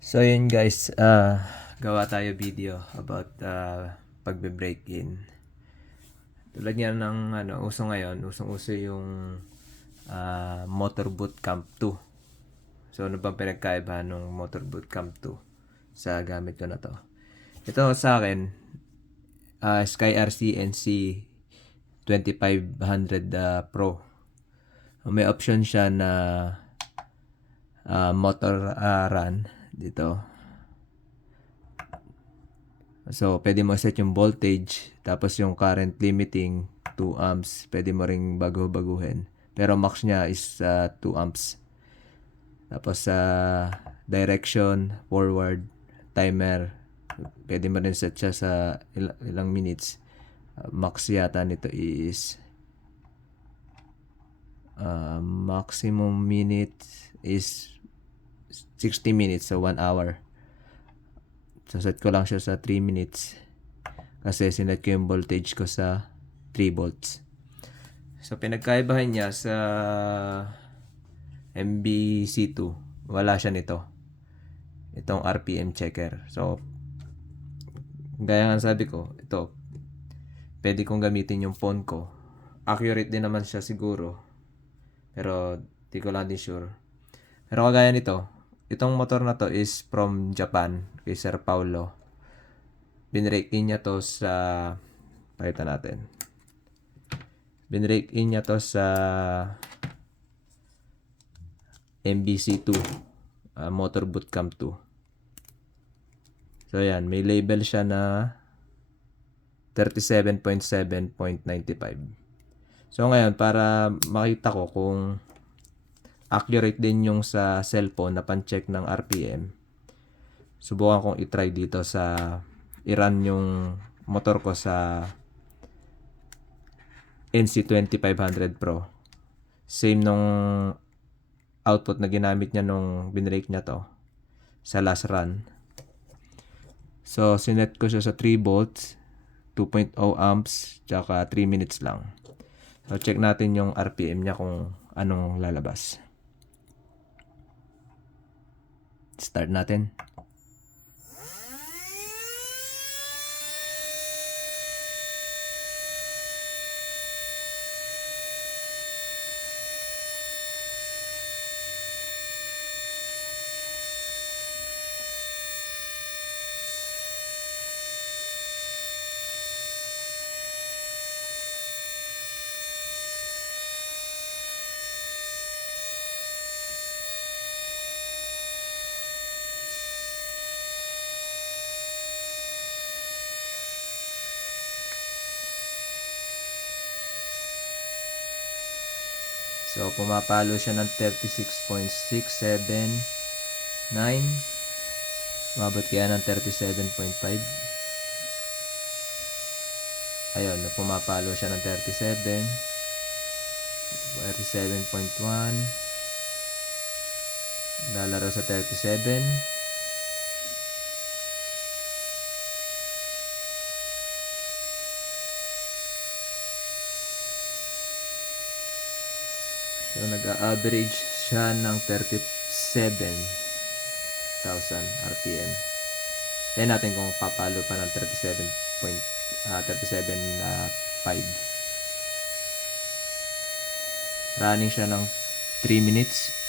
So yun guys, uh, gawa tayo video about uh, pagbe-break in. Tulad nga ng ano, uso ngayon, usong-uso yung uh, Motor Bootcamp 2. So ano bang pinagkaiba ng Motor Bootcamp 2 sa gamit ko na to? Ito sa akin, uh, Sky RC NC 2500 uh, Pro. May option siya na uh, motor uh, run dito. So, pwede mo set yung voltage, tapos yung current limiting 2 amps, pwede mo ring bago-baguhin. Pero max niya is uh, 2 amps. Tapos sa uh, direction, forward, timer, pwede mo rin set siya sa il- ilang minutes. Uh, max yata nito is uh, maximum minutes is 60 minutes, so 1 hour. So, set ko lang siya sa 3 minutes. Kasi sinet ko yung voltage ko sa 3 volts. So, pinagkaibahan niya sa MBC2. Wala siya nito. Itong RPM checker. So, gaya nga sabi ko, ito, pwede kong gamitin yung phone ko. Accurate din naman siya siguro. Pero, di ko lang din sure. Pero kagaya nito, itong motor na to is from Japan kay Sir Paulo. Binrake in niya to sa pakita natin. Binrake in niya to sa MBC2 uh, Motor Bootcamp 2. So yan, may label siya na 37.7.95. So ngayon, para makita ko kung accurate din yung sa cellphone na pan-check ng RPM, subukan kong i-try dito sa i-run yung motor ko sa NC2500 Pro. Same nung output na ginamit niya nung binrake niya to sa last run. So, sinet ko siya sa 3 volts, 2.0 amps, tsaka 3 minutes lang. So, check natin yung RPM niya kung anong lalabas. Start natin. So, pumapalo siya ng 36.679. Mabot kaya ng 37.5. Ayun, pumapalo siya ng 37. 37.1. Lalaro sa 37. So, nag-average siya ng 37,000 RPM. Tignan natin kung papalo pa ng 37 point, uh, 37.5. Running siya ng 3 minutes.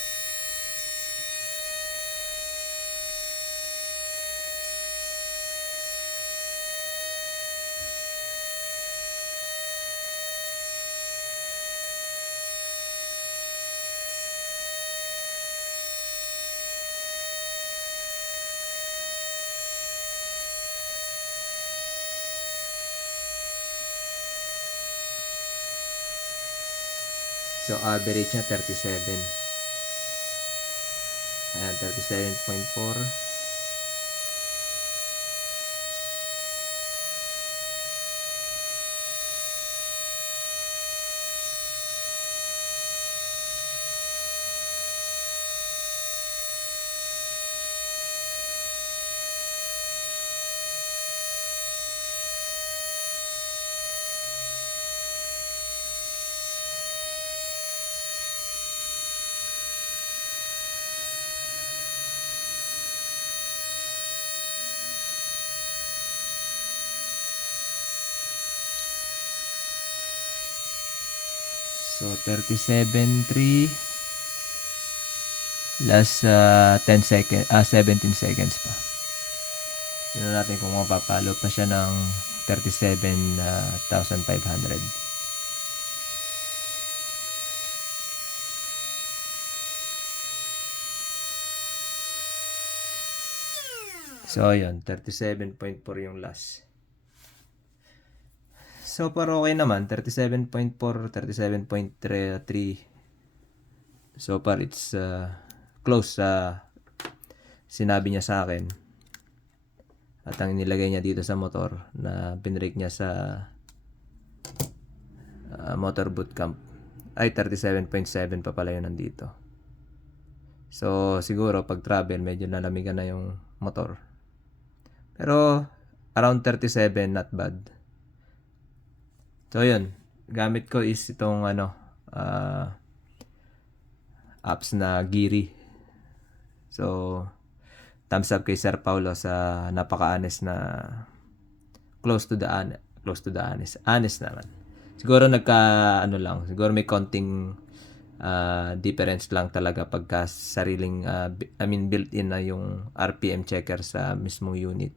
So, average niya 37. Ayan, 37.4. So 37.3 last uh, 10 seconds, ah 17 seconds pa. Tingnan natin kung mapapalo pa siya ng 37,500. So, ayun. 37.4 yung last. So, far okay naman. 37.4, 37.3. So far, it's uh, close sa sinabi niya sa akin. At ang nilagay niya dito sa motor na pinrake niya sa uh, motor bootcamp ay 37.7 pa pala yun nandito. So, siguro pag travel, medyo nalamigan na yung motor. Pero, around 37, not bad. So, yun. Gamit ko is itong ano, ah, apps na Geary. So, thumbs up kay Sir Paulo sa napaka-honest na close to the close to the honest. Honest naman. Siguro nagka ano lang, siguro may konting ah, difference lang talaga pagka sariling bi- I mean built-in na yung RPM checker sa mismong unit.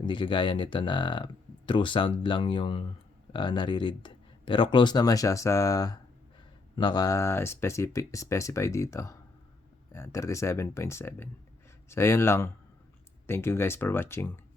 Hindi kagaya nito na true sound lang yung uh, nare-read. Pero close naman siya sa naka-specify specify dito. Yan, 37.7. So, yun lang. Thank you guys for watching.